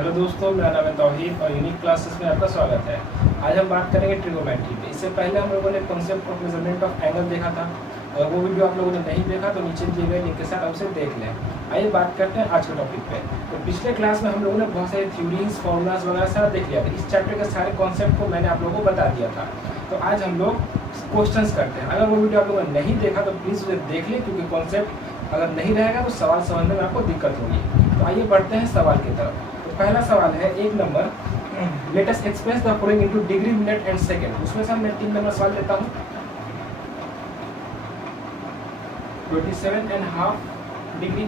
Hello दोस्तों, मेरा नाम है तौहीद और यूनिक क्लासेस में आपका स्वागत है। आज हम बात करेंगे ट्रिगोमेट्री पे। इससे पहले हम लोगों ने concept of measurement of angle देखा था। अगर वो वीडियो आप लोगों ने नहीं देखा तो नीचे दिए गए लिंक के साथ उसे देख लें। आइए बात करते हैं आज के टॉपिक पे। तो पिछले क्लास में हम लोगों ने बहुत सारे थ्योरीज, फॉर्मूलाज वगैरह सारा देख लिया था। इस चैप्टर के सारे कॉन्सेप्ट को मैंने आप लोगों को बता दिया था। तो आज हम लोग क्वेश्चंस करते हैं। अगर वो वीडियो आप लोगों ने नहीं देखा तो प्लीज़ उसे देख लें, क्योंकि कॉन्सेप्ट अगर नहीं रहेगा तो सवाल समझने में आपको दिक्कत होगी। तो आइए बढ़ते हैं सवाल की तरफ। तो पहला सवाल है एक number, let us express the following into degree, minute and second. उसमें से मैं 3 नंबर सवाल लेता हूँ। 27.5 degree,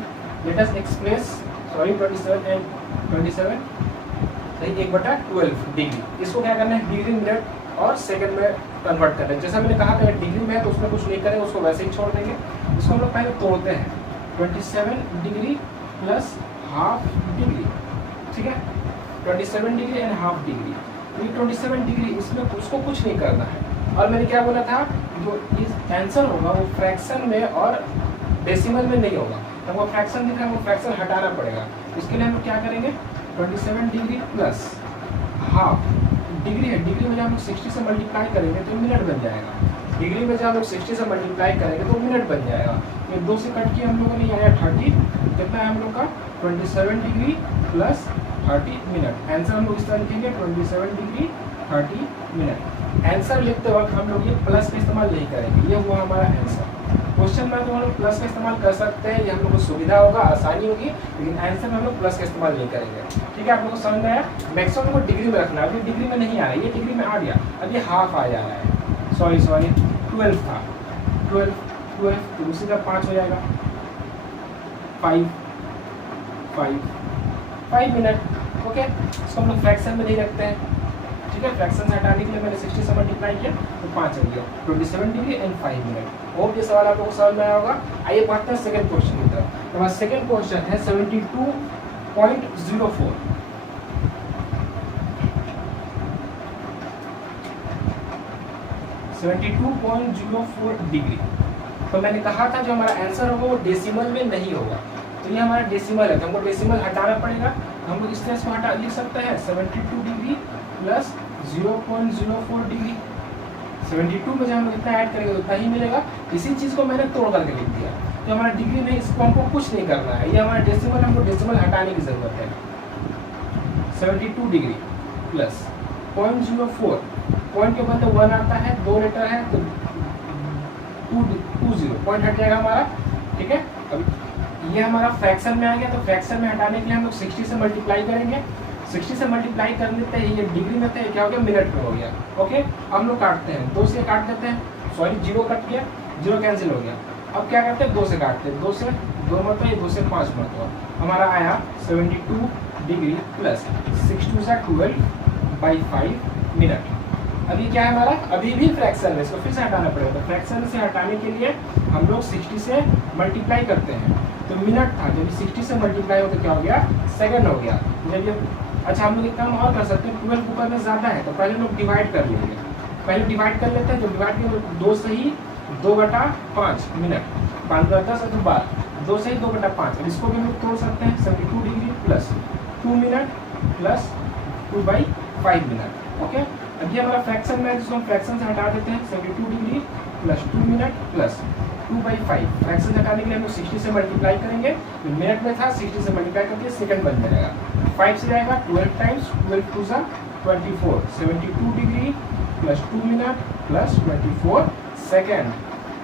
let us express 27 and 27 सही 1/12 डिग्री। इसको क्या करना है, डिग्री, मिनट और सेकंड में कन्वर्ट करना है। जैसा मैंने कहा था डिग्री में है तो उसमें कुछ नहीं करेंगे, उसको वैसे ही छोड़ देंगे। इसको हम लोग पहले तोड़ते हैं। 27 डिग्री प्लस हाफ डिग्री, ठीक है। 27 डिग्री एंड हाफ डिग्री। तो ये 27 डिग्री, इसमें उसको कुछ नहीं करना है। और मैंने क्या बोला था, जो इस आंसर होगा वो फ्रैक्शन में और डेसिमल में नहीं होगा। तो वो फ्रैक्शन दिख रहा है, वो फ्रैक्शन हटाना पड़ेगा। इसके लिए हम लोग क्या करेंगे, 27 डिग्री प्लस हाफ डिग्री है। डिग्री में जब हम लोग 60 से मल्टीप्लाई करेंगे तो मिनट बन जाएगा। डिग्री में जब हम लोग 60 से मल्टीप्लाई करेंगे तो मिनट बन जाएगा। ये 2 से कट किया हम लोगों ने, आया 30। कितना है हम लोग का, 27 डिग्री प्लस 30 मिनट। आंसर हम लोग इस तरह लिखेंगे 27 डिग्री 30 मिनट। आंसर लिखते वक्त हम लोग ये प्लस का इस्तेमाल नहीं करेंगे। ये हुआ हमारा आंसर। क्वेश्चन में तो हम लोग प्लस का इस्तेमाल कर सकते हैं, ये हम लोग को सुविधा होगा, आसानी होगी, लेकिन आंसर में हम लोग प्लस का इस्तेमाल नहीं करेंगे। ठीक है, आप लोगों को समझ में आया। मैक्सिमम को डिग्री में रखना है। अभी डिग्री में नहीं आ रहा है, ये डिग्री में आ गया। अब ये हाफ आ जा रहा है। सॉरी 12 था। 12 तो उसी का 5 हो जाएगा। 5 मिनट। ओके, इसको हम लोग फ्रैक्शन में नहीं रखते हैं। ठीक है, फ्रैक्शन से हटाने के लिए मैंने 60 से मल्टीप्लाई किया तो 5 हो गया। 27 डिग्री एंड 5 मिनट। होप ये सवाल आप लोगों को समझ में आया होगा। आइए बढ़ते हैं सेकंड क्वेश्चन की तरफ। हमारा सेकंड क्वेश्चन है 72.04। 72.04 डिग्री। तो मैंने कहा था जो हमारा आंसर होगा वो डेसिमल में नहीं होगा। तो ये हमारा डेसिमल है, तो हमको डेसिमल हटाना पड़ेगा। हम लोग इस तरह से हटा लिख सकते हैं 72 डिग्री प्लस 0.04 डिग्री। 72 में जब हम लोग इतना ऐड करेंगे तो उतना ही मिलेगा। इसी चीज़ को मैंने तोड़ करके लिख दिया। तो हमारा डिग्री में इसको हमको कुछ नहीं करना है। ये हमारा डेसिमल, हमको डेसिमल हटाने की ज़रूरत है। 72 डिग्री प्लस 0.04, पॉइंट के बदले 1 आता है, 2 लेटर है तो 20 पॉइंट हट जाएगा हमारा। ठीक है, अब ये हमारा फ्रैक्शन में आ गया। तो फ्रैक्शन में हटाने के लिए हम लोग 60 से मल्टीप्लाई करेंगे। 60 से मल्टीप्लाई कर देते हैं, ये डिग्री में था, क्या हो गया, मिनट में हो गया। ओके, हम लोग काटते हैं, 2 से काट देते हैं। सॉरी 0 कट गया, 0 कैंसिल हो गया। अब क्या करते हैं, 2 से काटते हैं। 2 से 2 मतलब 2 से 5 मतलब हमारा आया 72 डिग्री प्लस 6×2=12/5 मिनट। अभी क्या है हमारा, अभी भी फ्रैक्शन है, इसको फिर से हटाना पड़ेगा। तो फ्रैक्शन से हटाने के लिए हम लोग 60 से मल्टीप्लाई करते हैं। तो मिनट था, जब 60 से मल्टीप्लाई हो तो क्या हो गया, सेकंड हो गया। जब ये अच्छा, हम लोग एक काम और कर सकते हैं। 12 ऊपर में ज़्यादा है तो पहले लोग डिवाइड कर लेंगे। पहले डिवाइड कर लेते हैं। तो डिवाइड में 2 से ही 2/5 मिनट, 5×10 और 12, 2 से ही 2/5। अब इसको भी हम लोग तोड़ सकते हैं। 72 degree plus 2 minute plus 2/5 minute. Okay, अब ये हमारा फ्रैक्शन में है, जिसको हम फ्रैक्शन से हटा देते हैं। 72 degree plus 2 minute plus 2/5। Fraction हटाने के लिए हम लोग 60 से मल्टीप्लाई करेंगे। मिनट में था, 60 से मल्टीप्लाई करके सेकंड बन जाएगा। 5 से जाएगा 12 टाइम्स, 12 2 सा 24। 72 degree plus 2 minute plus 24 second.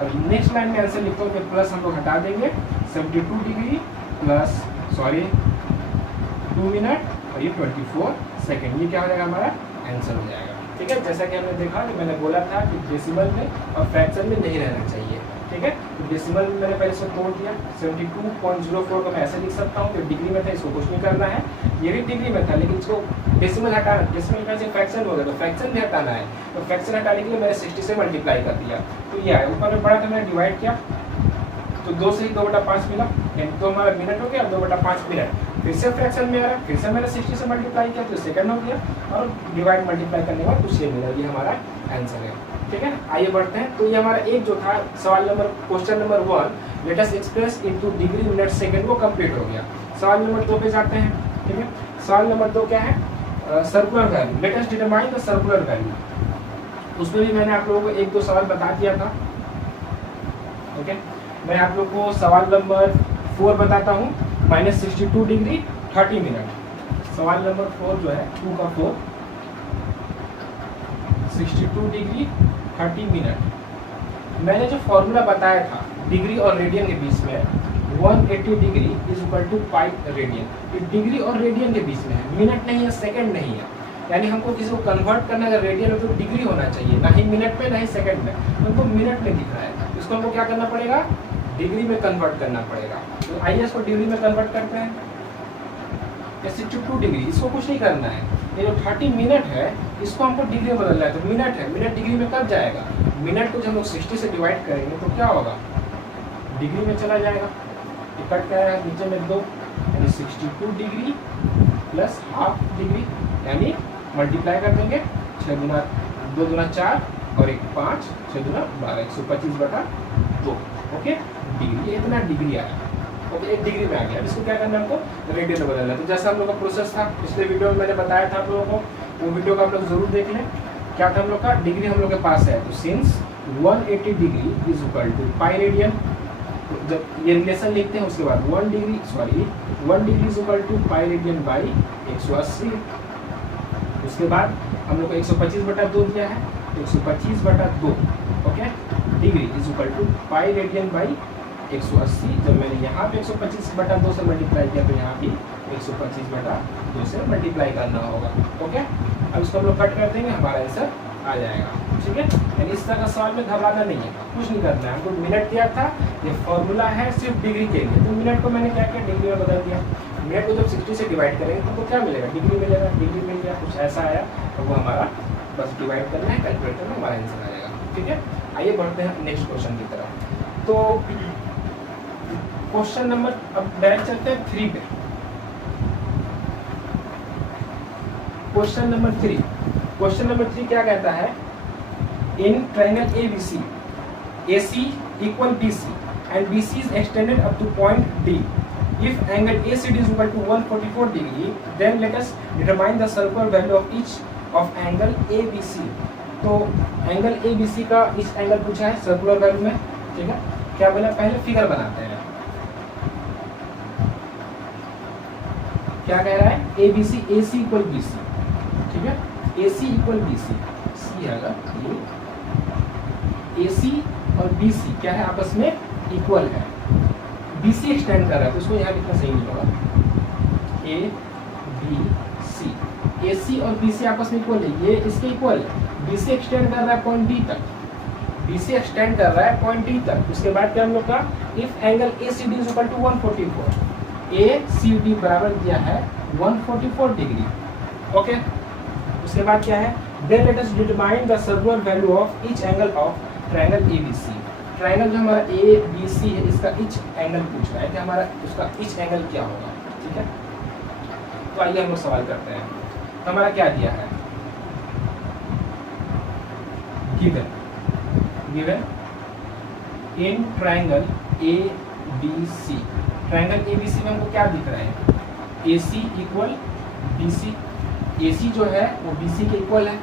अब नेक्स्ट लाइन में आंसर लिखते हो, प्लस हम लोग हटा देंगे। 72 डिग्री प्लस 2 मिनट और ये 24 सेकेंड। ये क्या हो जाएगा, हमारा आंसर हो जाएगा। ठीक है, जैसा कि हमने देखा कि मैंने बोला था कि डेसिमल में और फ्रैक्शन में नहीं रहना चाहिए। ठीक है, तो डेसिमल में मैंने पहले से तोड़ दिया। 72.04 को मैं ऐसे लिख सकता हूँ कि डिग्री में था, इसको कुछ नहीं करना है। ये भी डिग्री में था, लेकिन इसको डेसिमल हटाना, डेसिमल हटाने से फ्रैक्शन हो गया, तो फ्रैक्शन भी हटाना है। तो फ्रैक्शन हटाने के लिए मैंने 60 से मल्टीप्लाई कर दिया। तो ये आया, ऊपर में पड़ा था, मैंने डिवाइड किया तो 2 से ही 2/5 मिला, यानी तो हमारा मिनट हो गया। 2/5 मिनट फिर से फ्रैक्शन में आ रहा है, फिर से मैंने 60 से मल्टीप्लाई किया तो सेकंड हो गया, और डिवाइड मल्टीप्लाई करने के बाद कुछ ये मिला। ये हमारा आंसर है। ठीक है, आइए बढ़ते हैं। तो ये हमारा एक जो था सवाल number, question number 1, let us express into degree, minute, second, वो कंप्लीट हो गया। सवाल नंबर 2 पे जाते हैं। ठीक है, सवाल नंबर 2 क्या है, circular value, late us determine the circular value. उसमें भी मैंने आप लोगों को 1-2 सवाल बता दिया था। ओके, मैं आप लोग को सवाल नंबर 4 बताता हूँ, -62 डिग्री 30 मिनट। सवाल नंबर 4 जो है 2 का 4, 62 डिग्री 30 मिनट। मैंने जो फॉर्मूला बताया था डिग्री और रेडियन के बीच में, 180 degree is equal to pi radian. ये डिग्री और रेडियन के बीच में है, मिनट नहीं है, सेकंड नहीं है। यानी हमको किसी को कन्वर्ट करना है, अगर रेडियन हो तो डिग्री होना चाहिए, ना ही मिनट में ना ही सेकंड में। हमको मिनट में दिख रहा है, इसको हमको क्या करना पड़ेगा, डिग्री में कन्वर्ट करना पड़ेगा। तो आइए इसको डिग्री में कन्वर्ट करते हैं। 62 डिग्री, इसको कुछ नहीं करना है, ये जो 30 मिनट है इसको हमको डिग्री में बदलना है। तो मिनट है, मिनट डिग्री में कब जाएगा, मिनट को जब हम लोग 60 से डिवाइड करेंगे तो क्या होगा, डिग्री में चला जाएगा। कट क्या है नीचे में 2, यानी 62 डिग्री प्लस हाफ डिग्री, यानी मल्टीप्लाई कर देंगे, 6 गुना 2 गुना 4 और 1 5, 6 गुना 12, 125/2। ओके, डिग्री, इतना डिग्री आया। ओके, 1 डिग्री में आ गया। इसको क्या करना है, हमको रेडियन में बदलना है। तो जैसा हम लोग का प्रोसेस था पिछले वीडियो में मैंने बताया था आप लोगों को, वो वीडियो को आप लोग जरूर देख लें। क्या था हम लोग का, डिग्री हम लोग के पास है, तो since 180 degree is equal to pi radian. जब ये रिलेशन लिखते हैं उसके बाद 1 degree is equal to pi radian by 180। उसके बाद हम लोग को 125/2 दिया है, 125/2। Okay, degree is equal to pi radian by 180। जब मैंने यहाँ पे 125/2 से मल्टीप्लाई किया तो यहाँ भी 125/2 से मल्टीप्लाई करना होगा। ओके, अब इसको हम लोग कट कर देंगे, हमारा आंसर आ जाएगा। ठीक है, यानी इस तरह का सवाल में घबराना नहीं है, कुछ नहीं करना है। हमको मिनट दिया था, ये फॉर्मूला है सिर्फ डिग्री के लिए, तो मिनट को मैंने क्या किया, डिग्री में बदल दिया। मिनट को जब 60 से डिवाइड करेंगे तो क्या मिलेगा, डिग्री मिलेगा, डिग्री मिल गया, कुछ ऐसा आया, तो वो हमारा बस डिवाइड करना है, कैलकुलेट करना, हमारा आंसर आ जाएगा। ठीक है, आइए बढ़ते हैं नेक्स्ट क्वेश्चन की तरफ। तो क्वेश्चन नंबर, अब डायरेक्ट चलते हैं 3 पे। क्वेश्चन नंबर 3 क्या कहता है, in triangle ABC, AC equal BC and BC is extended up to point D. If angle ACD is equal to 144 degree, then let us determine the circular value of each of angle ABC. तो angle ABC का इस angle पूछा है circular value में। ठीक है, क्या बोला, पहले फिगर बनाते हैं। क्या कह रहा है, ABC AC इक्वल BC। ठीक है, AC इक्वल BC, सी आएगा, AC और BC क्या है, आपस में इक्वल है। BC एक्सटेंड कर रहा है तो इसको यहाँ लिखना सही नहीं होगा, ABC, AC और BC आपस में इक्वल है, ये इसके इक्वल है। BC एक्सटेंड कर रहा है पॉइंट D तक, BC एक्सटेंड कर रहा है पॉइंट D तक। उसके बाद क्या हम लोग का, if angle ACD is equal to 144, ACD बराबर दिया है 144 डिग्री। ओके, उसके बाद क्या है, then let us determine the circular value of each angle of triangle ABC। Triangle जो हमारा ABC है, इसका each एंगल पूछ रहा है कि हमारा उसका each एंगल क्या होगा। ठीक है, तो आइए हम लोग सवाल करते हैं। तो हमारा क्या दिया है, given in triangle ABC, triangle ABC में हमको क्या दिख रहा है, AC इक्वल BC, AC जो है वो BC के इक्वल है।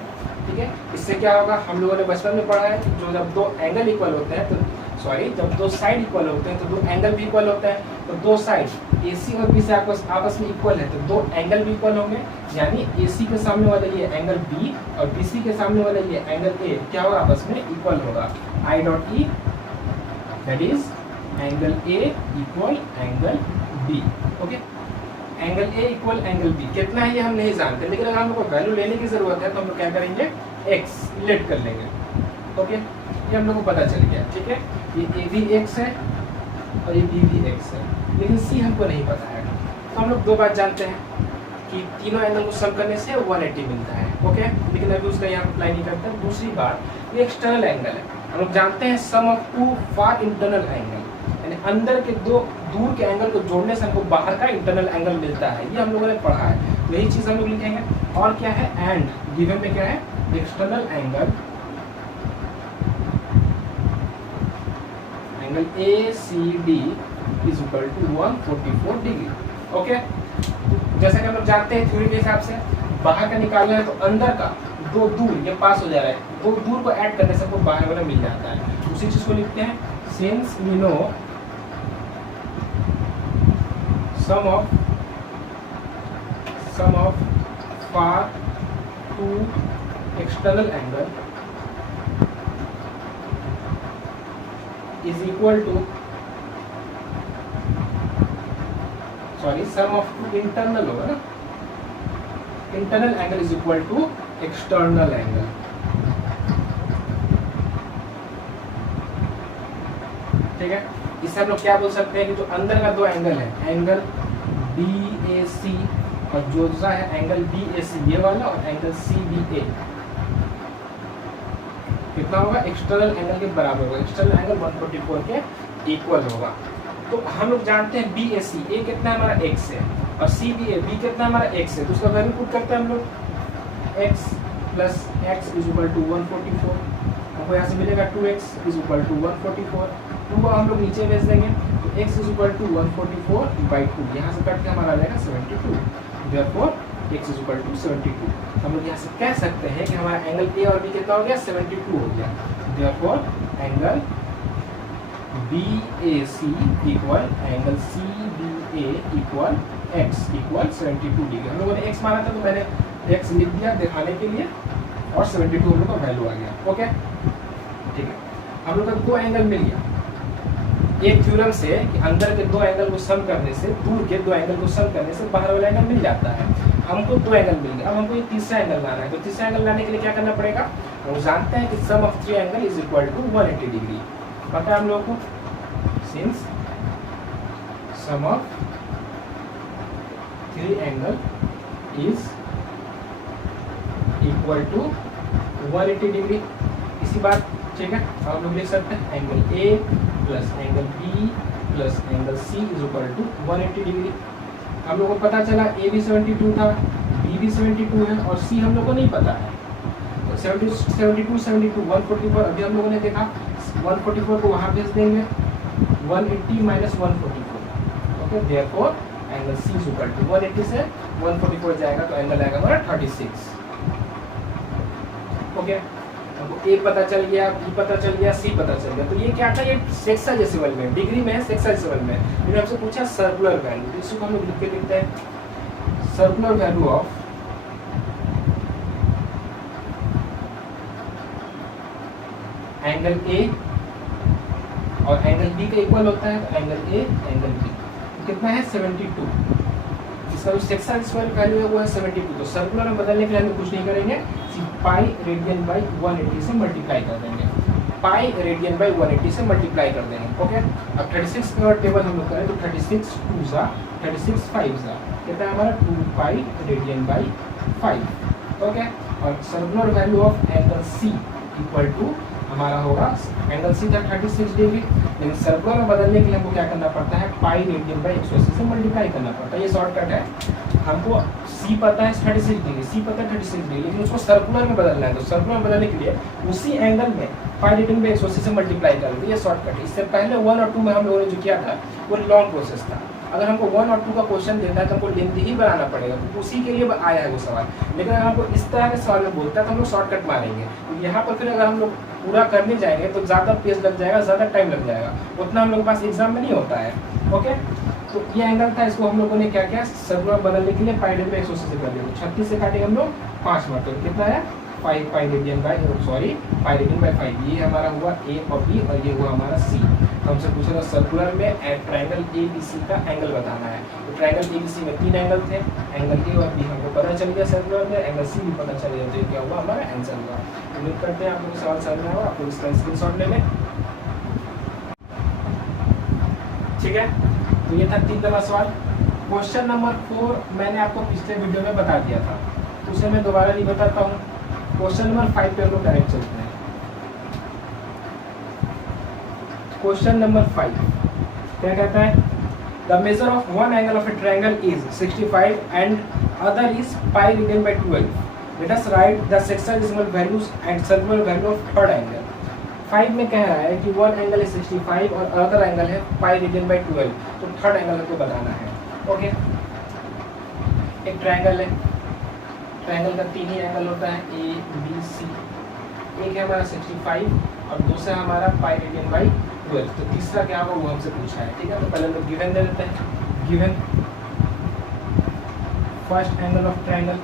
ठीक है, इससे क्या होगा, हम लोगों ने बचपन में पढ़ा है कि जो जब 2 एंगल इक्वल होते हैं, तो सॉरी, जब 2 साइड इक्वल होते हैं तो 2 एंगल भी इक्वल होते हैं। तो 2 साइड AC और BC आपस में इक्वल है, तो 2 एंगल भी इक्वल होंगे, यानी AC के सामने वाला ये एंगल B और BC के सामने वाला ये एंगल A क्या होगा, आपस में इक्वल होगा। I.E that is angle A equal angle B। Okay, angle A equal angle B कितना है ये हम नहीं जानते, लेकिन अगर हमको वैल्यू लेने की जरूरत है तो हम लोग क्या करेंगे, x लेट कर लेंगे। ओके, ये हम लोग को पता चल गया। ठीक है, ये A भी x है और ये B भी x है, लेकिन C हमको नहीं पता है। तो हम लोग 2 बात जानते हैं कि तीनों एंगल को सम करने से 180 मिलता है। ओके, लेकिन अभी उसका यहाँ अप्लाई नहीं करते। दूसरी बात, ये एक्सटर्नल एंगल है, हम लोग जानते हैं सम ऑफ 2 फार इंटरनल एंगल, यानी अंदर के 2 दूर के एंगल को जोड़ने से हमको बाहर का इंटरनल एंगल मिलता है। ये हम लोगों ने पढ़ा है, यही चीज हम लोग लिखेंगे। और क्या है, एंड गिवन में क्या है, external angle ACD is equal to 144 degree. Okay, जैसा कि हम लोग जानते हैं थ्योरी के हिसाब से बाहर का निकालना है तो अंदर का दो दूर ये पास हो जा रहा है, दो दूर को ऐड करने से आपको बाहर वाला मिल जाता है। उसी चीज को लिखते हैं since we know sum of far two external angle is equal to sum of two internal होगा ना, internal angle is equal to external angle. ठीक है, इससे हम लोग क्या बोल सकते हैं कि जो अंदर का दो एंगल है, एंगल BAC और जो दूसरा है एंगल BAC ये वाला और एंगल CBA कितना होगा, एक्सटर्नल एंगल के बराबर होगा, एक्सटर्नल एंगल 144 के इक्वल होगा। तो हम लोग जानते हैं BAC ए कितना है हमारा x है और CBA B कितना है हमारा x है, तो उसका वैल्यू पुट करते हैं हम लोग x plus x is equal to 144, हमको यहाँ से मिलेगा 2x इज इक्वल टू 144, 2 को हम लोग नीचे भेज देंगे तो x इज इक्वल टू 144/2, यहाँ से कट के हमारा आ जाएगा 72, therefore x is equal to 72। हम लोग यहाँ से कह सकते हैं कि हमारा एंगल A और B कितना हो गया, 72 हो गया, therefore angle BAC equal angle CBA equal x equal 72 degree. हम लोगों ने x माना था तो मैंने x लिख दिया दिखाने के लिए और 72 हम लोग का वैल्यू आ गया। ओके ठीक है, हम लोग का दो एंगल मिल गया एक थ्योरम से कि अंदर के दो एंगल को सम करने से, दूर के दो एंगल को सम करने से बाहर वाला एंगल मिल जाता है। हमको दो एंगल मिल गया, अब हमको ये तीसरा एंगल लाना है, तो तीसरा एंगल लाने के लिए क्या करना पड़ेगा, हम जानते हैं कि sum of three angle is equal to 180 degree. पता है हम लोगों को, since sum of three angle is equal to 180 degree. इसी बात ठीक है, आप लोग लिख सकते हैं angle A plus angle B plus angle C is equal to 180 degree. हम लोगों को पता चला A भी 72 था, B भी 72 है और C हम लोग को नहीं पता है। तो 72 144 अभी हम लोगों ने देखा, 144 को वहाँ भेज देंगे, 180 minus 144, okay therefore angle C is equal to 180 से 144 जाएगा तो एंगल आएगा हमारा 36। ओके हमको A पता चल गया, B पता चल गया, C पता चल गया। तो ये क्या था, ये सेक्साडेसिमल में, डिग्री में है सेक्साडेसिमल में। इन्होंने हमसे पूछा सर्कुलर वैल्यू, तो इसको हम लोग लिख के लिखते हैं circular value of angle A और एंगल B का इक्वल होता है, तो एंगल A एंगल B कितना है 72, इसका जो सेक्साडेसिमल वैल्यू है वो है 72। तो सर्कुलर में बदलने के लिए हम कुछ नहीं करेंगे, पाई रेडियन बाई 180 से मल्टीप्लाई कर देंगे, पाई रेडियन बाई 180 से मल्टीप्लाई कर देंगे। ओके अब 36 का टेबल हम लोग करें तो 36 2 जा 36 5 जा कितना है हमारा 2 पाई रेडियन बाई 5। ओके और circular value of angle C equal to हमारा होगा, एंगल C था 36 डिग्री, लेकिन सर्कुलर में बदलने के लिए हमको क्या करना पड़ता है, पाई रेडियन बाई 180 से मल्टीप्लाई करना पड़ता है। ये शॉर्टकट है, हमको C पता है 36 डिग्री, C पता है 36 डिग्री, लेकिन उसको सर्कुलर में बदलना है। तो सर्कुलर में बदलने के लिए उसी एंगल में पाई रेडियन बाई 180 से मल्टीप्लाई कर देते, ये शॉर्टकट है। इससे पहले 1 और 2 में हम लोगों ने जो किया था वो लॉन्ग प्रोसेस था। अगर हमको 1 और 2 का क्वेश्चन देता है तो हमको लेंथी ही बनाना पड़ेगा, तो उसी के लिए आया है वो सवाल। लेकिन अगर हमको इस तरह के सवाल में बोलता है तो हम लोग शॉर्टकट मारेंगे। तो यहाँ पर फिर अगर हम लोग पूरा करने जाएंगे तो ज़्यादा पेज लग जाएगा, ज़्यादा टाइम लग जाएगा, उतना हम लोग के पास एग्जाम में नहीं होता है। ओके तो ये एंगल था, इसको हम लोगों ने क्या किया, सर्कुलर बदलने के लिए पाई रेडियन बाई 180 से कर दिया। 36 से काटेंगे हम लोग 5 बार, तो कितना है 5 पाई radian by pi radian by 5। ये हमारा हुआ A और B और ये हुआ हमारा C। तो हमसे पूछा था सर्कुलर में ट्रायंगल ABC का एंगल बताना है। तो ट्रायंगल ABC में 3 एंगल थे, एंगल A और B हमको पता चल गया सर्कुलर में, एंगल C भी पता चल गया, तो ये क्या हुआ हमारा आंसर हुआ। उम्मीद करते हैं आप लोग सवाल समझ में आएगा, आप लोग इसका स्क्रीनशॉट ले लें। ठीक है, तो ये था 3 नंबर सवाल। क्वेश्चन नंबर 4 मैंने आपको पिछले वीडियो में बता दिया था, तो उसे मैं दोबारा नहीं बताता हूँ। क्वेश्चन नंबर 5 पे हम लोग डायरेक्ट चलते हैं। क्वेश्चन नंबर 5 क्या कहता है, the measure of one angle of a triangle is 65 and other is pi radian by 12। Let us right the sexagesimal values and circular value of third angle. 5 में कह रहा है कि वन एंगल है 65 और अदर एंगल है पाई radian by 12, तो third angle हमको बताना है। ओके एक ट्रायंगल है, ट्रायंगल का 3 ही एंगल होता है ए बी सी। एक है हमारा 65 और दूसरा हमारा पाई रेडियन बाई 12। तो तीसरा क्या होगा वो हमसे पूछा है, ठीक है। तो पहले हम लोग गिवन दे देते हैं। Given first angle of triangle,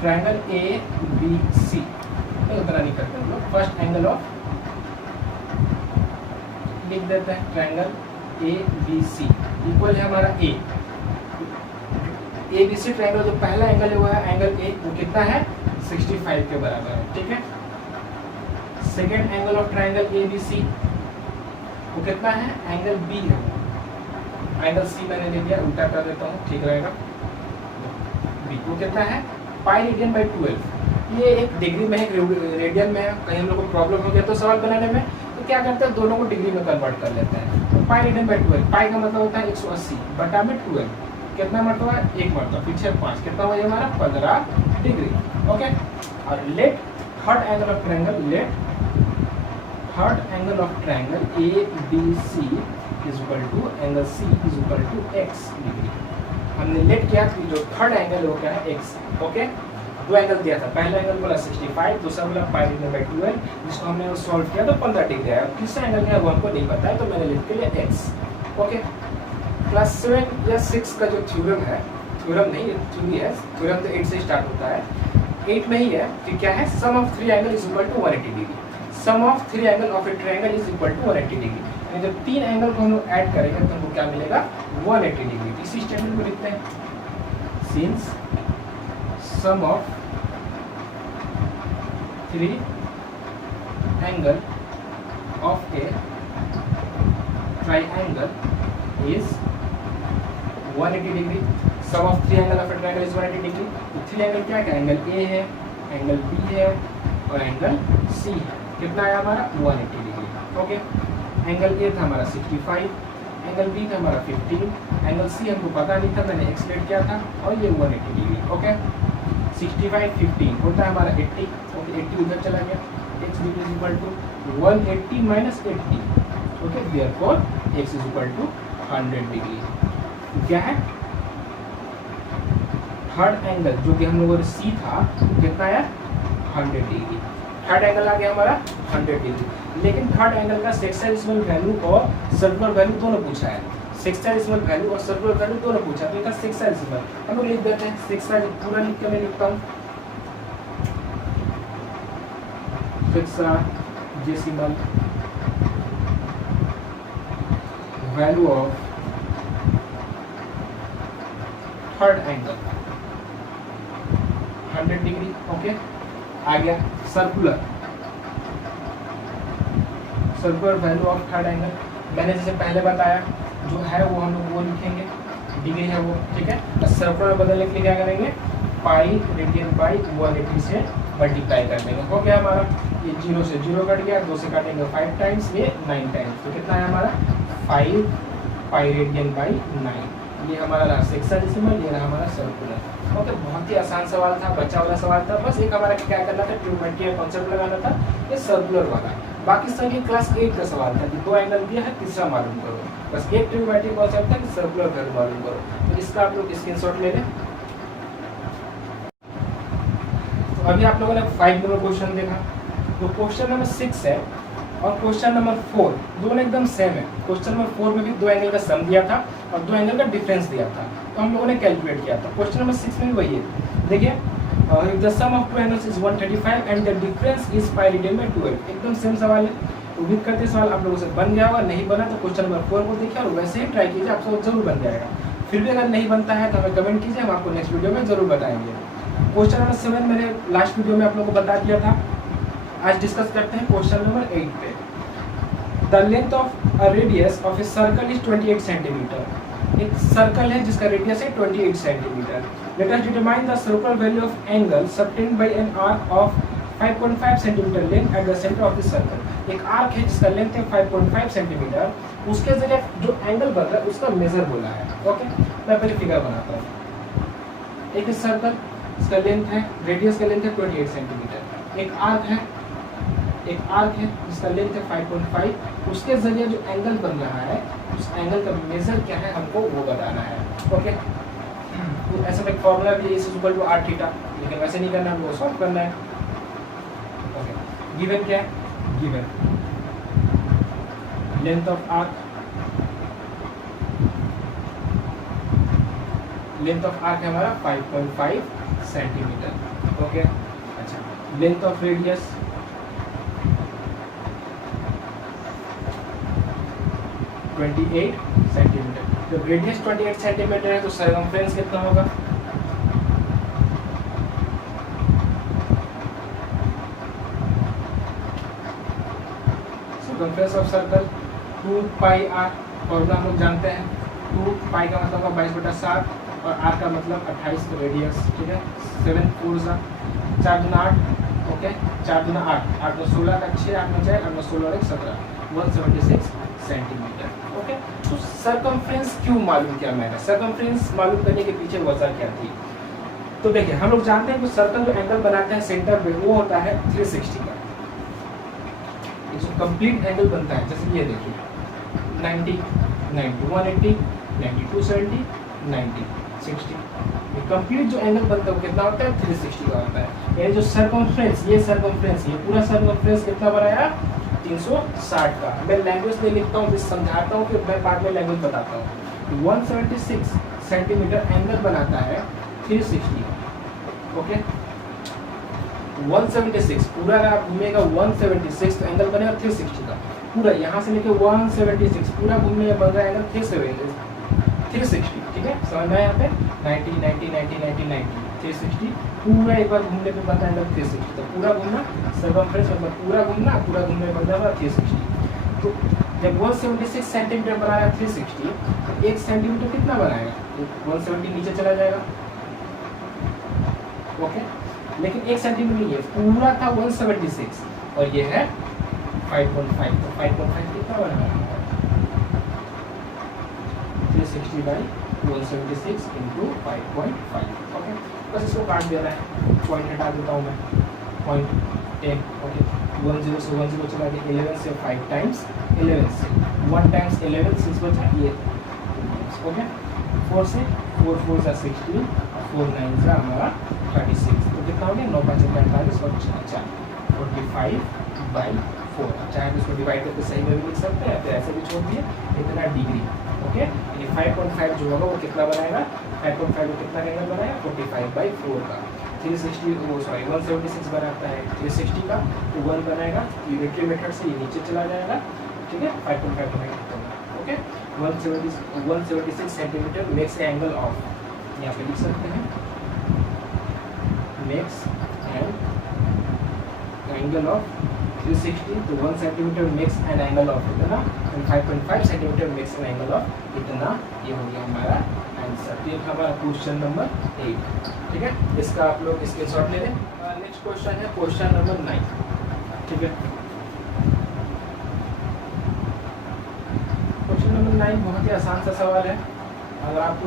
triangle A B C, उतना नहीं करते हम लोग। फर्स्ट एंगल ऑफ लिख देते हैं triangle A B C equal है हमारा ए बी सी ट्रायंगल जो पहला एंगल है वो है एंगल ए, वो कितना है 65 के बराबर है, ठीक है। Second angle of triangle A B C वो कितना है, एंगल बी है, एंगल सी मैंने ले लिया, उल्टा कर देता हूँ, ठीक रहेगा। बी वो कितना है पाई रेडियन बाई 12। ये एक डिग्री में है, एक रेडियन में है। कहीं हम लोग को प्रॉब्लम हो गया तो सवाल बनाने में, तो क्या करते हैं दोनों को डिग्री में कन्वर्ट कर लेते हैं। तो पाई रेडियन बाई 12, पाई का मतलब होता है 180 बटा में 12, कितना मरतबा है, एक मरतबा, पीछे 5, कितना हो जाएगा हमारा 15 डिग्री, ओके। और let third angle of triangle, let third angle of triangle A B C is equal to angle C is equal to x degree. हमने लेट किया कि जो थर्ड एंगल है वो क्या है एक्स, ओके। दो एंगल दिया था, पहला एंगल बोला 65, दूसरा बोला पाई रेडियन बाई 12, जिसको हमने सॉल्व किया तो 15 डिग्री आया। तीसरा एंगल क्या है वो हमको नहीं पता है, तो मैंने लिख के लिया एक्स, ओके। क्लास 7 या 6 का जो थ्योरम है, थ्योरम नहीं थ्योरी है, थ्योरम तो 8 से स्टार्ट होता है, 8 में ही है कि क्या है, sum of 3 angle is equal to 180 degree. Sum of 3 angle of a triangle is equal to 180 degree. यानी जब 3 एंगल को हम लोग ऐड करेंगे तो हमको क्या मिलेगा 180 डिग्री। इसी स्टेटमेंट को लिखते हैं, since sum of 3 angle of a triangle is 180 degree. Sum of 3 angle of a triangle is 180 degree. तो 3 एंगल क्या है, एंगल ए है, एंगल बी है और एंगल सी है। कितना आया हमारा 180 डिग्री, ओके। एंगल ए था हमारा 65, एंगल बी था हमारा 15, एंगल सी हमको पता नहीं था, मैंने एक्सप्लेन किया था, और ये 180 डिग्री, ओके। 65 15 होता है हमारा 80, ओके। 80 उधर चला गया, x degree is equal to 180 minus 80, okay. Therefore x is equal to 100 degree. क्या है थर्ड एंगल जो कि हम लोगों ने सी था कितना आया 100 डिग्री। थर्ड एंगल आ गया हमारा 100 डिग्री। लेकिन थर्ड एंगल का सेक्सटेसिमल वैल्यू और सर्कुलर वैल्यू दोनों पूछा है। सेक्सटेसिमल वैल्यू और सर्कुलर वैल्यू दोनों पूछा, तो इनका सेक्सटेसिमल हम लोग लिख देते हैं। सेक्सटेसिमल पूरा लिख के मैं लिखता हूँ, sexagesimal value of third angle 100 degree, okay. आ गया circular value of third angle, मैंने जैसे पहले बताया जो है वो हम लोग वो लिखेंगे, डिग्री है वो, ठीक है। और सर्कुलर बदलने के लिए क्या करेंगे, पाई रेडियन बाई 180 से मल्टीप्लाई कर देंगे। हो गया हमारा, ये 0 से 0 कट गया, 2 से काटेंगे 5 टाइम्स, ये 9 टाइम्स, तो कितना है हमारा 5 पाई रेडियन बाई 9। ये हमारा रहा सेक्सटेसिमल, ये रहा हमारा सर्कुलर, ओके। बहुत ही आसान सवाल था, बच्चा वाला सवाल था, बस एक हमारा क्या करना था, ट्रिग्नोमेट्री का कॉन्सेप्ट लगाना था, ये सर्कुलर वाला। बाकी सभी क्लास 8 का सवाल था कि 2 एंगल दिया है, तीसरा मालूम करो, बस एक ट्रिग्नोमेट्री कॉन्सेप्ट था कि सर्कुलर वैल्यू मालूम करो। तो इसका आप लोग स्क्रीनशॉट ले लें। तो अभी आप लोगों ने 5 नंबर क्वेश्चन देखा, तो क्वेश्चन नंबर 6 है और क्वेश्चन नंबर 4 दोनों एकदम सेम है। क्वेश्चन नंबर 4 में भी 2 एंगल का सम दिया था और 2 एंगल का डिफरेंस दिया था, तो हम लोगों ने कैलकुलेट किया था। क्वेश्चन नंबर 6 में भी वही है, देखिए, if the sum of 2 angles is 135 and the difference is pi radian by 12, एकदम सेम सवाल है। उम्मीद करते सवाल आप लोगों से बन गया होगा, नहीं बना तो क्वेश्चन नंबर 4 को देखिए और वैसे ही ट्राई कीजिए, आपसे जरूर बन जाएगा। फिर भी अगर नहीं बनता है तो हमें कमेंट कीजिए, हम आपको नेक्स्ट वीडियो में जरूर बताएंगे। क्वेश्चन नंबर 7 मैंने लास्ट वीडियो में आप लोगों को बता दिया था, आज डिस्कस करते हैं क्वेश्चन नंबर 8 पे। The length of a radius of a circle is 28 centimetre. एक सर्कल है जिसका रेडियस है 28 centimetre. Let us determine the circular value of angle subtended by an arc of 5.5 centimetre length at the centre of the circle. एक arc है जिसका length है 5.5 centimetre, उसके जरिए जो एंगल बन रहा है उसका मेजर बोला है, ओके। मैं पहले फिगर बनाता हूँ। एक सर्कल, इसका लेंथ है, रेडियस का लेंथ है 28 सेंटीमीटर। एक आर्क है, एक आर्क है जिसका लेंथ है 5.5, उसके जरिए जो एंगल बन रहा है उस एंगल का मेजर क्या है हमको वो बताना है। ओके, तो ऐसा एक फॉर्मूला भी है, is equal to r theta, लेकिन वैसे नहीं करना है, हमको सॉल्व करना है। ओके, गिवन क्या है, given length of arc, length of arc है हमारा 5.5 सेंटीमीटर। ओके, अच्छा, लेंथ ऑफ रेडियस 28 सेंटीमीटर। तो रेडियस 28 सेंटीमीटर है तो सर्कमफ्रेंस कितना होगा, circumference of circle 2 pi R, formula हम लोग जानते हैं, 2 पाई का मतलब 22/7 और आर का मतलब 28 रेडियस। ठीक है, 7 4 4 गुना 8, ओके, 4 गुना 8, 8 9 16 का 6, 8 9 4, 8 9 16 और 17, 176 सेंटीमीटर। ओके, तो सर्कमफ्रेंस क्यों मालूम किया मैंने, सर्कमफ्रेंस मालूम करने के पीछे वजह क्या थी। तो देखिए, हम लोग जानते हैं कि सर्कल जो एंगल बनाते हैं सेंटर पे वो होता है 360 का। जो कंप्लीट एंगल बनता है, जैसे ये देखिए 90, 90, 180, 90, 270, 90, 60, ये कंप्लीट जो एंगल बनता है वो कितना होता है, 360 का होता है। ये जो सर्कमफ्रेंस, ये सर्कमफ्रेंस, ये पूरा सर्कमफ्रेंस कितना बनाया, 360 का। मैं लैंग्वेज में लिखता हूँ, समझाता हूँ, फिर मैं बाद में लैंग्वेज बताता हूँ। 176 सेंटीमीटर एंगल बनाता है 360 का। ओके, 176 पूरा अगर आप घूमेगा 176 तो एंगल बनेगा 360 का पूरा, यहाँ से लेके 176 पूरा घूमने में बन रहा है एंगल 360। ठीक है, समझ में यहाँ पे 90 90 90 90 90 360 पूरा एक बार घूमने पे बनता है एंगल 360। तो पूरा घूमना सर्कमफ्रेंस मतलब पूरा घूमना, पूरा घूमने में बन जाएगा 360। तो जब 176 सेंटीमीटर बना रहा है 360, तो 1 सेंटीमीटर कितना बनाएगा, 170 नीचे चला जाएगा। ओके, लेकिन 1 सेंटीमीटर नहीं है, पूरा था 176 और ये है 5.5, तो 5.5 कितना बना, 360 बाई 176 इंटू 5.5। ओके, बस इसको काट देना है, पॉइंट हटा देता हूँ मैं, पॉइंट 10। ओके, 10 से 10 चला गया, 11 से 5 टाइम्स 11 से 1 टाइम्स 11 6 बचा ये। ओके, 4 से 4 4 सा 16, 4 9 सा हमारा 36, तो कितना हो गया, 9 5 45 और 4 45/4। चाहे तो इसको डिवाइड करके सही में भी लिख सकते हैं, फिर ऐसे भी छोड़ दिए, इतना डिग्री। ओके, ये 5.5 जो होगा वो कितना बनाएगा, 5.5 को कितना एंगल बनाएगा, 45/4 का। 360 वो सॉरी 176 बनाता है 360 का, तो 1 बनाएगा, यूनिटरी मेथड से ये नीचे चला जाएगा। ठीक है, 5.5 बनाएगा। Okay, 176 centimetre makes angle of, यहाँ पे लिख सकते हैं, मेक्स एंगल ऑफ 360, तो 1 centimetre makes an angle of इतना, and 5.5 centimetre makes an angle of इतना। ये हो गया हमारा आंसर। तो ये था हमारा क्वेश्चन नंबर 8। ठीक है, इसका आप लोग स्क्रीनशॉट ले लें। नेक्स्ट क्वेश्चन है क्वेश्चन नंबर 9। ठीक है, क्वेश्चन नंबर 9 बहुत ही आसान सा सवाल है। अगर आप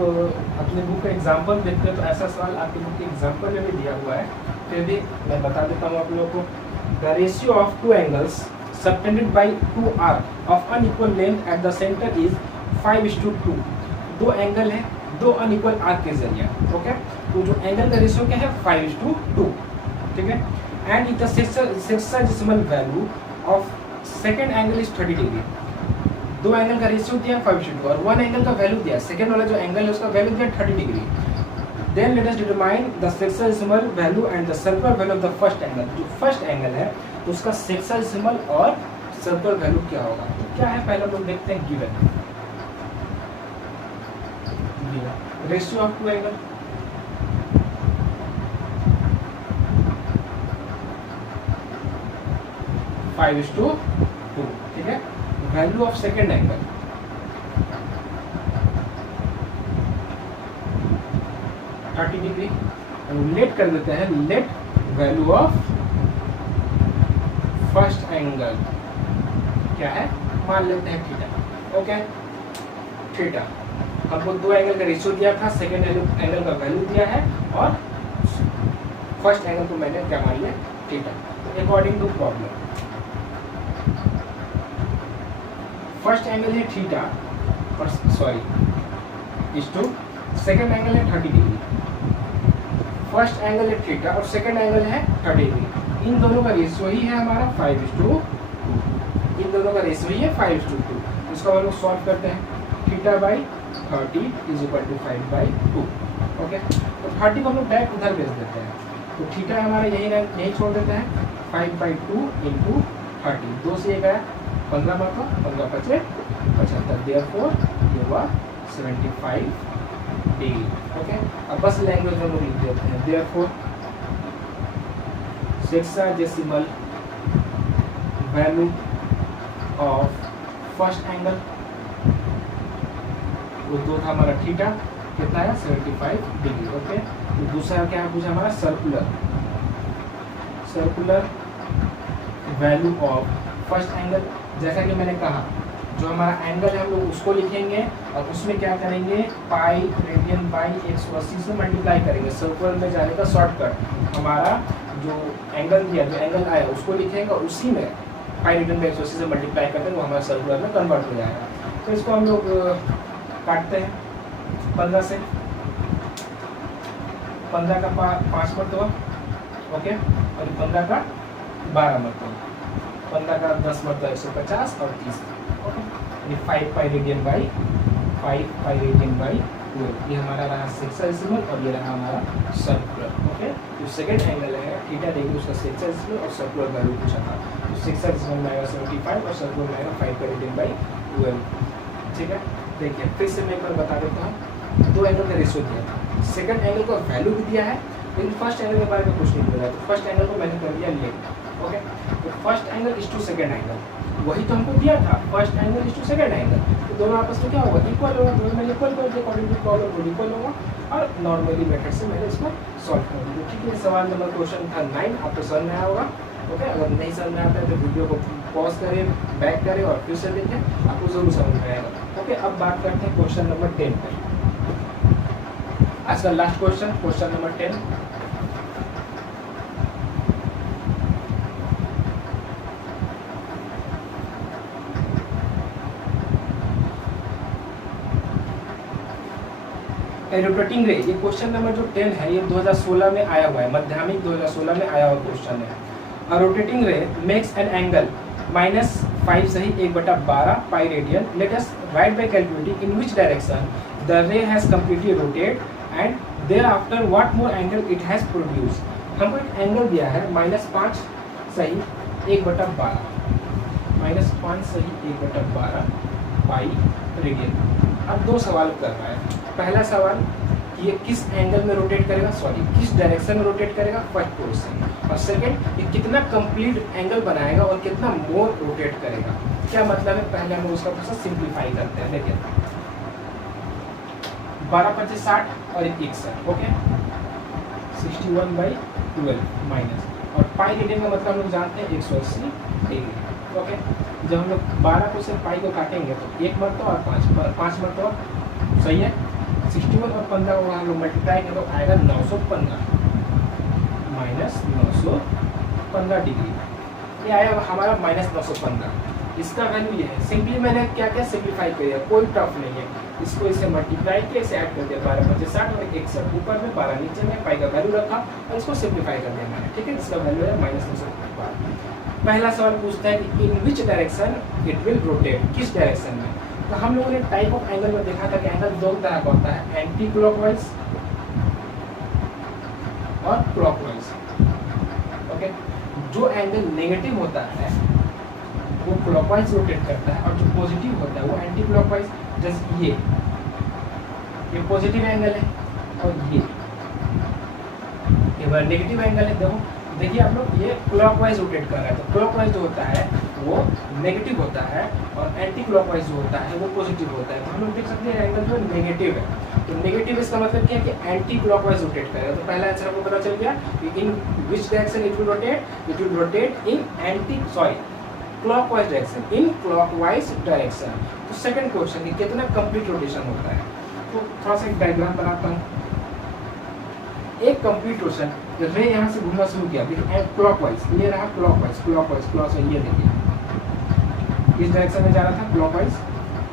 अपने बुक का एग्जाम्पल देखते हैं तो ऐसा सवाल आपकी बुक के एग्जाम्पल में भी दिया हुआ है, फिर भी मैं बता देता हूँ आप लोगों को। The ratio of 2 angles subtended by 2 arc of unequal length at the centre is 5:2। 2 angle है 2 अनइक्वल आर्क के जरिए। ओके, तो जो एंगल का रेशियो क्या है, 5:2। ठीक है, and if the sexagesimal value of second angle is 30 degree. 2 angle का रेशियो दिया 5:2 और 1 एंगल का वैल्यू दिया, सेकंड वाला जो एंगल है उसका वैल्यू दिया 30 degree. Then let us determine the sexagesimal value and the circular value of the first angle। जो फर्स्ट एंगल है तो उसका सेक्साडेसिमल और सर्कुलर वैल्यू क्या होगा। तो क्या है, पहले लोग देखते हैं given ratio of 2 angle. Five is to 2। ठीक है, value of second angle 30 degree. Let कर देते हैं, let value of first angle क्या है, मान लेते हैं थीटा। ओके, थीटा हमको 2 एंगल का रेशियो दिया था, सेकेंड एंगल का वैल्यू दिया है और फर्स्ट एंगल को मैंने क्या मान लिया, theta. According to problem first angle है थीटा और sorry is to second angle है 30 डिग्री। फर्स्ट एंगल है थीटा और सेकेंड एंगल है 30 डिग्री। इन दोनों का रेशियो ही है हमारा 5:2। इन दोनों का रेशियो ही है 5:2। इसको हम लोग सॉल्व करते हैं। Theta by 30 is equal to 5/2। Okay, तो 30 को हम लोग डायरेक्ट उधर भेज देते हैं, तो थीटा हमारा यही छोड़ देते हैं। 5/2 इंटू 30, 2 से 1 आया 15 मात्रा, 15 × 5 = 75। देयरफॉर ये हुआ 75 डिग्री। ओके, अब बस लैंग्वेज में लोग लिख देते हैं। Therefore sexagesimal value of first angle, वो दो था हमारा थीटा, कितना है 75 डिग्री। ओके, तो दूसरा क्या पूछा हमारा circular value of first angle. जैसा कि मैंने कहा, जो हमारा एंगल है हम लोग उसको लिखेंगे और उसमें क्या करेंगे, पाई रेडियन बाई 180 से मल्टीप्लाई करेंगे। सर्कुलर में जाने का शॉर्टकट, हमारा जो एंगल दिया, जो एंगल आया उसको लिखेंगे और उसी में पाई रेडियन बाई 180 से मल्टीप्लाई करते हैं, वो हमारे सर्कुलर में कन्वर्ट हो जाएगा। तो इसको हम लोग काटते हैं 15 से, 15 का 5 मरतबा, ओके, और 15 का 12 मरतबा, 15 का 10 मरतबा 150 और 30, ओके। ये 5 पाई रेडियन बाई 12, ये हमारा रहा सेक्साडेसिमल और ये रहा हमारा सर्कुलर। ओके, जो सेकेंड एंगल है थीटा डिग्री, उसका सेक्साडेसिमल और सर्कुलर वैल्यू पूछा था। तो सेक्साडेसिमल में आएगा 75 और सर्कुलर में आएगा 5 पाई रेडियन बाई 12। ठीक है, देखिए फिर से मैं एक बार बता देता हूँ। दो एंगल का रेशियो दिया था, सेकंड एंगल का वैल्यू भी दिया है, लेकिन फर्स्ट एंगल के बारे में कुछ नहीं बोला है। तो फर्स्ट एंगल को मैंने कर दिया लेट। ओके, तो first angle is to second angle, वही तो हमको दिया था, first angle is to second angle. तो दोनों आपस में क्या होगा, इक्वल होगा। तो मैंने इक्वल कर दिया, अकॉर्डिंग टू प्रॉब्लम को इक्वल होगा और नॉर्मली मेथड से मैंने इसको सॉल्व कर दिया। ठीक है, सवाल नंबर क्वेश्चन था 9, आपको समझ में आया होगा। ओके, अगर नहीं समझ में आता है तो वीडियो को पॉज करें, बैक करें और फिर से देखें, आपको जरूर समझ में आएगा। ओके, अब बात करते हैं क्वेश्चन नंबर 10 पे। आज का last question, question number 10। Rotating रे, ये क्वेश्चन नंबर जो 10 है, ये 2016 में आया हुआ है, माध्यमिक 2016 में आया हुआ क्वेश्चन है। A rotating ray makes an angle -5 सही 1/12 pi radian. Let us write by calculating in which direction the ray has completely rotated and thereafter what more angle it has produced. हमको एक एंगल दिया है -5 सही 1/12, -5 सही 1/12 pi radian. अब दो सवाल कर रहा है. पहला सवाल ये किस एंगल में रोटेट करेगा, किस डायरेक्शन में रोटेट करेगा, फर्स्ट पोर्शन. और सेकंड, ये कितना कंप्लीट एंगल बनाएगा और कितना मोर रोटेट करेगा. क्या मतलब है, पहले हम उसका प्रोसेस सिंप्लीफाई करते हैं. देखिए 12×5 और 61, ओके 61/12 माइनस, और पाई रेडियन का मतलब हम लोग जानते हैं 180 डिग्री. ओके, जब हम लोग 12 को से पाई को काटेंगे तो 1 मरतबा और 5 मरतबा, सही है. 61 और 15 को हम लोग मल्टीप्लाई करें तो आएगा 915 माइनस 915 डिग्री. ये आया हमारा -915. इसका वैल्यू ये है. सिंपली मैंने क्या क्या सिंप्लीफाई किया, कोई टफ नहीं है. इसको इसे मल्टीप्लाई किया, इसे ऐड कर दिया 12×5 और 61, ऊपर में 12 नीचे में पाई का वैल्यू रखा और इसको सिंप्लीफाई कर दिया मैंने. ठीक है, इसका वैल्यू है -915. पहला सवाल पूछता है कि in which direction it will rotate, किस डायरेक्शन में. तो हम लोगों ने टाइप ऑफ एंगल में देखा था कि एंगल दो तरह का होता है, एंटी क्लॉकवाइज और क्लॉकवाइज. ओके, जो एंगल नेगेटिव होता है वो क्लॉकवाइज रोटेट करता है और जो पॉजिटिव होता है वो एंटी क्लॉकवाइज. जैसे ये पॉजिटिव एंगल है और ये नेगेटिव एंगल है. देखिए आप लोग, ये क्लॉकवाइज रोटेट कर रहा है. तो क्लॉकवाइज जो होता है वो नेगेटिव होता है और एंटी क्लॉकवाइज जो होता है वो पॉजिटिव होता है. तो हम लोग देख सकते हैं एंगल जो नेगेटिव है. तो नेगेटिव इसका मतलब क्या है कि एंटी क्लॉकवाइज रोटेट करेगा. तो पहला आंसर आपको पता चल गया कि in which direction it will rotate in clockwise direction, in clockwise direction. तो सेकंड क्वेश्चन कि कितना कंप्लीट रोटेशन होता है. तो थोड़ा सा एक डायग्राम बनाता हूँ. एक कंप्लीट रोटेशन, रे यहाँ से घूमना शुरू किया क्लॉकवाइज, ये रहा क्लॉकवाइज, ये देखिए किस डायरेक्शन में जा रहा था, क्लॉकवाइज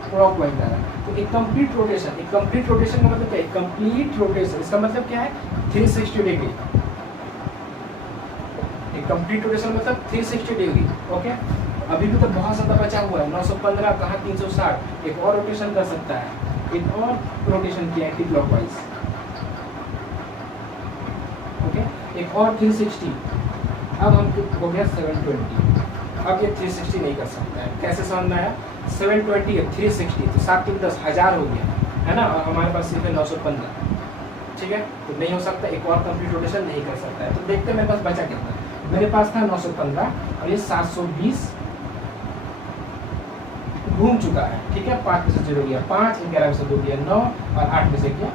जा रहा है। तो एक कंप्लीट रोटेशन, एक कंप्लीट रोटेशन का मतलब क्या है, कंप्लीट रोटेशन इसका मतलब क्या है 360 डिग्री। एक कंप्लीट रोटेशन मतलब 360 डिग्री। ओके, अभी भी तो बहुत ज़्यादा बचा हुआ है, 915 कहाँ 360, एक और रोटेशन कर सकता है, एक और रोटेशन किया एंटी क्लॉकवाइज। ओके, एक और 360, अब हम हो गया 720। अब ये 360 नहीं कर सकता है, कैसे समझ में आया, 720 है 360 तो 7 3 10 1000 हो गया है ना, और हमारे पास सिर्फ है 915, ठीक है, तो नहीं हो सकता, एक और कंप्लीट रोटेशन नहीं कर सकता है। तो देखते हैं मेरे पास बचा कितना, मेरे पास था 915 और ये 720 घूम चुका है, ठीक है, 5 में से 0 गया 5, 11 में से 2 गया 9 और 8 में से गया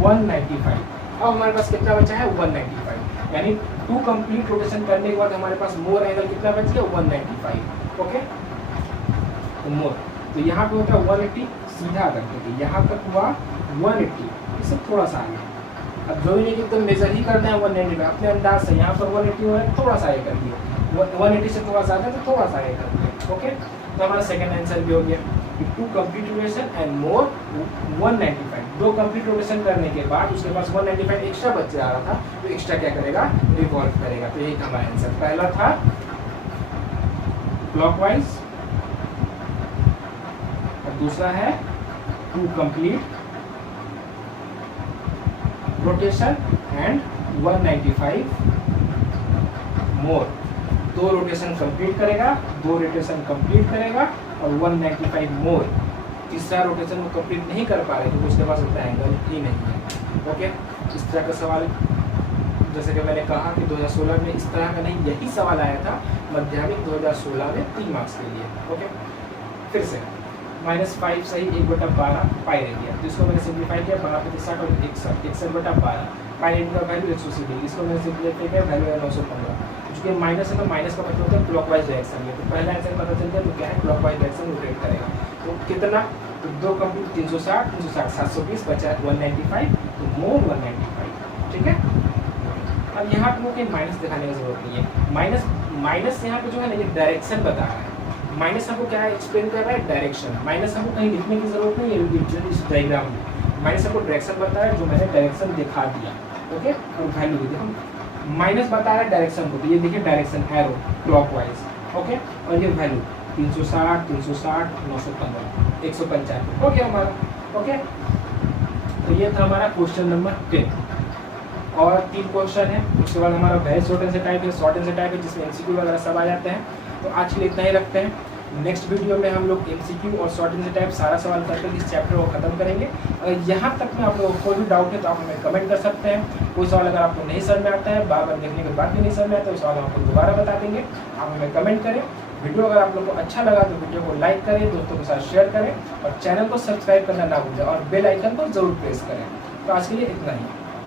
195। अब हमारे पास कितना बचा है 195, यानी 2 कंप्लीट रोटेशन करने के बाद हमारे पास मोर एंगल कितना बच गया 195। ओके, तो मोर, तो यहाँ पे होता है 180 सीधा करके, यहाँ तक हुआ 180, इससे थोड़ा सा आगे। अब जो नहीं कि एकदम मेजर ही करना है 195, अपने अंदाज से यहाँ पर 180 हो रहा है, थोड़ा सा आगे कर दिए, 180 से थोड़ा सा आगे तो थोड़ा सा आगे कर दिए। ओके, तो हमारा सेकंड आंसर भी हो गया, 2 complete rotation and more 195। 2 complete rotation करने के बाद उसके पास 195 एक्स्ट्रा बच जा रहा था, तो एक्स्ट्रा क्या करेगा, रिवॉल्व करेगा। तो यही हमारा आंसर, पहला था क्लॉकवाइज और दूसरा है 2 complete rotation and 195 more. 2 rotation complete करेगा, 2 रोटेशन कंप्लीट करेगा और 195 मोर। तीसरा रोटेशन वो कंप्लीट नहीं कर पा रहे क्योंकि उसके पास उतना एंगल ही नहीं है। ओके, इस तरह का सवाल जैसे कि मैंने कहा कि 2016 में इस तरह का नहीं, यही सवाल आया था माध्यमिक 2016 में 3 मार्क्स के लिए। ओके, फिर से -5 सही 1/12 पाई रह गया, जिसको मैंने सिंप्लीफाई किया 12 × 60 और 61/12 पाई रेट का वैल्यू 180 डिग्री, इसको मैंने सिंप्लीफाई किया वैल्यू है 915। चूँकि माइनस है तो माइनस का मतलब होता है क्लॉकवाइज डायरेक्शन में, तो पहला आंसर पता चल गया तो क्या है क्लॉकवाइज डायरेक्शन रोटेट करेगा। तो कितना, तो 2 कंप्लीट 360 720 बचा 195, तो मोर 195। ठीक है, अब यहाँ पे मुझे माइनस दिखाने की जरूरत नहीं है, माइनस यहाँ पे जो है ना ये डायरेक्शन बता रहा है, माइनस हमको क्या है एक्सप्लेन कर रहा है डायरेक्शन। माइनस हमको कहीं लिखने की जरूरत नहीं है इस डायग्राम में, माइनस हमको डायरेक्शन बता रहा है, जो मैंने डायरेक्शन दिखा दिया। ओके, और वैल्यू देखिए हम माइनस बता रहा है डायरेक्शन को, तो ये देखिए डायरेक्शन एरो क्लॉकवाइज। ओके, और ये वैल्यू 360 915 195 हो गया हमारा। ओके, तो ये था हमारा क्वेश्चन नंबर 10 और 3 क्वेश्चन है। उसके बाद हमारा वेरी शॉर्ट आंसर टाइप है, शॉर्ट आंसर टाइप है जिसमें एमसीक्यू वगैरह सब आ जाते हैं। तो आज के लिए इतना ही रखते हैं, नेक्स्ट वीडियो में हम लोग एमसीक्यू और शॉर्ट आंसर टाइप सारा सवाल करके इस चैप्टर को खत्म करेंगे। अगर यहाँ तक में आप लोगों को कोई भी डाउट है तो आप हमें कमेंट कर सकते हैं। कोई सवाल अगर आपको नहीं समझ में आता है, बार बार देखने के बाद भी नहीं समझ में आता है, तो सवाल हम आपको दोबारा बता देंगे, आप हमें कमेंट करें। वीडियो अगर आप लोग को अच्छा लगा तो वीडियो को लाइक करें, दोस्तों के साथ शेयर करें और चैनल को सब्सक्राइब करना ना भूलें और बेल आइकन को जरूर प्रेस करें। तो आज के लिए इतना ही।